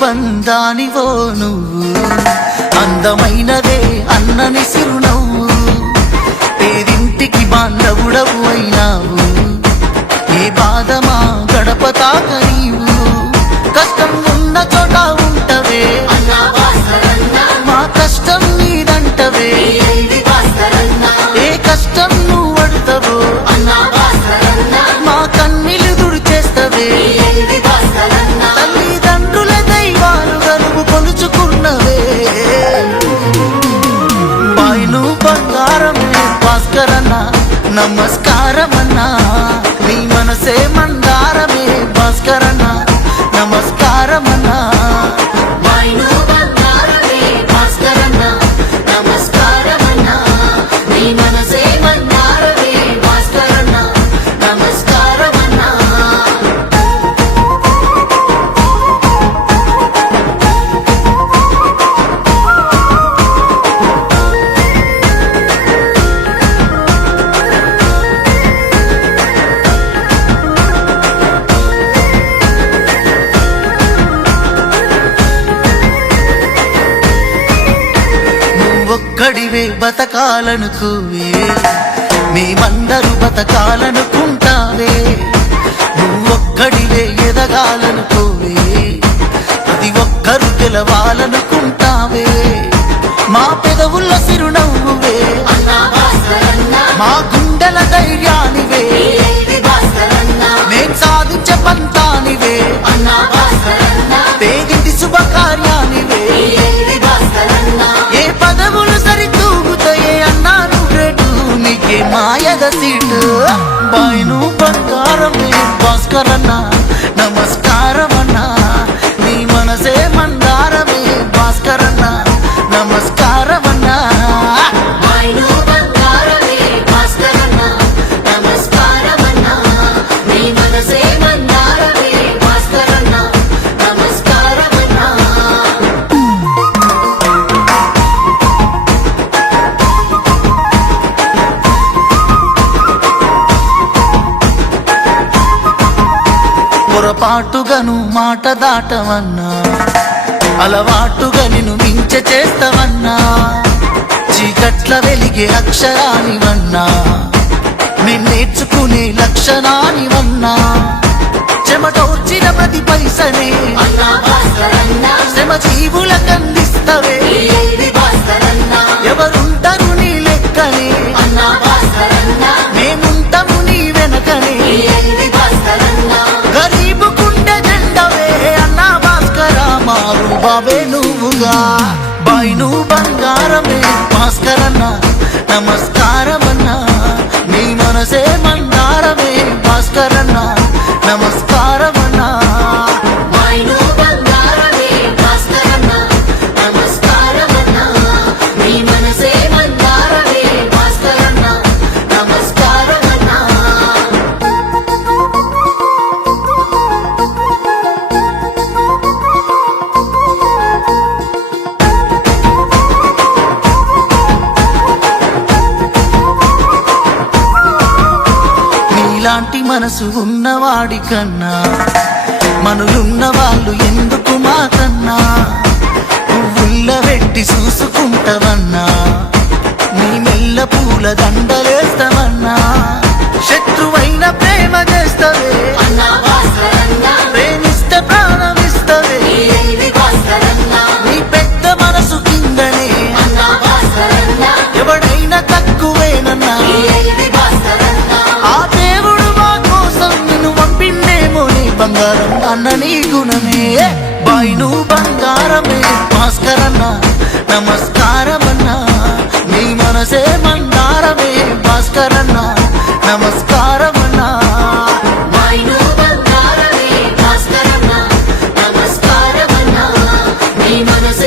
బంధానివో నువ్వు, అందమైనదే అన్నని సిరునవ్వు, పేరింటికి బాంధవుడవు అయినావు, ఏ బాధమా గడప తాక నీవు, కష్టం ఉన్న చోట ఉంటవే మా కష్టం నీదంటవే, ఏ కష్టం నువ్వు అడుతవో మా కన్నీళ్ళు దుడిచేస్తవే, తల్లిదండ్రుల దైవాలుగా నువ్వు కొలుచుకున్నవే, బాయ్ను బంగారమే భాస్కరన్న నమస్కారమన్నా, నీ మనసే మందారమే భాస్కరన్న నమస్కారమన్నా. ఒక్కడివే బతకాలనుకోవే, మేమందరూ బతకాలనుకుంటావే, నువ్వొక్కడివే ఎదగాలనుకోవే, ప్రతి ఒక్కరు గెలవాలనుకుంటావే, మా పెదవుల్ల సిరునవ్వువే మా గుండెల ధైర్యానివే, మేం సాధించే పంతానివే, పేదింటి శుభకార్యానివే, ఏ పదవులు సరితూగుతాయే అన్నా నువ్వేటు, నీకే మాయద సీటు, బాయ్ను బంగారమే భాస్కరన్న నమస్కారమన్నా, నీ మనసే మందారమే భాస్కరన్న నమస్కారమన్నా. పొరపాటుగాను మాట దాటవన్నా, అలవాటుగా నిన్ను మించ చేస్తావన్నా, చీకట్ల వెలిగే అక్షరానివన్నా, నేను నేర్చుకునే లక్షణానివన్నా, చెమటోర్చిన ప్రతి పైసనే శ్రమ జీవులకు అందిస్తవే, ఎవరుంటారు నీ లెక్కనే మేముంటాము నీ వెనకనే, గరీబు గుండె జెండవే అన్నా భాస్కర మారు బాబే నువ్వుగా, బాయ్ను బంగారమే భాస్కరన్న నమస్కారమన్నా, నీ మనసే మందారమే భాస్కరన్న నమస్కారమన్నా. నీలాంటి మనసు ఉన్నవాడి కన్నా మనులున్న వాళ్ళు ఎందుకు మాకన్నా, పువ్వుల్ల పెట్టి చూసుకుంటావన్నా, నీ మెల్ల పూల దండలేస్తావన్నా, శత్రువైన ప్రేమ చేస్తవే ప్రేమిస్తే ప్రాణమిస్తవే, నీ పెద్ద మనసు కిందనే ఎవడైనా తక్కువేనన్నా, ఆ దేవుడు మా కోసం నిన్ను పంపిండేమో, నీ బంగారం అన్న నీ గుణమే, బాయ్ను బంగారమే భాస్కరన్న నమస్కారమన్నా, నీ మనసే మందారమే భాస్కరన్న నమస్కారమన్నా. నమస్కారమన్నా, నీ మనసే